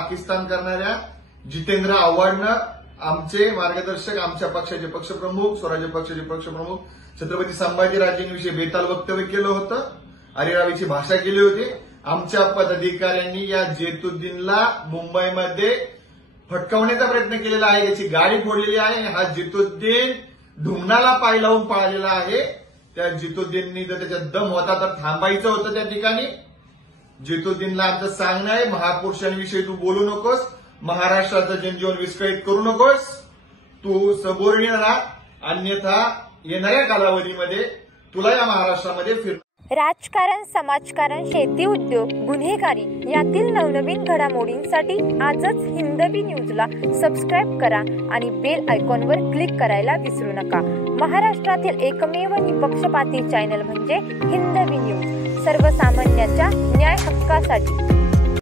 पाकिस्तान करणाऱ्या जितेंद्र आव्हाडनं आमचे मार्गदर्शक, आमच्या पक्षाचे पक्षप्रमुख, स्वराज्य पक्षाचे पक्षप्रमुख छत्रपती संभाजीराजेंविषयी बेताल वक्तव्य केलं होतं, अरेरावीची भाषा केली होती। आमच्या पदाधिकाऱ्यांनी या जेतुद्दीनला मुंबईमध्ये फटकावण्याचा प्रयत्न केलेला आहे, याची गाडी फोडलेली आहे। हा जेतुद्दीन ढुंगणाला पाय लावून पळालेला आहे। त्या जेतुद्दीननी जर त्याच्यात दम होता तर थांबायचं होतं त्या ठिकाणी। जेतुद्दीनला आमचं सांगणं आहे, महापुरुषांविषयी तू बोलू नकोस, महाराष्ट्राचं जनजीवन विस्कळीत करू नकोस, तू सबोर्डिनेट राहा, अन्यथा येणाऱ्या कालावधीमध्ये तुला या महाराष्ट्रामध्ये राजकारण, समाजकारण, शेती, उद्योग, गुन्हेगारी यातील नवनवीन घडामोडींसाठी आजच हिंदवी न्यूजला सबस्क्राईब करा आणि बेल आयकॉनवर क्लिक करायला विसरू नका। महाराष्ट्रातील एकमेव निपक्षपाती चॅनल म्हणजे हिंदवी न्यूज, सर्वसामान्यांच्या न्याय हक्कासाठी।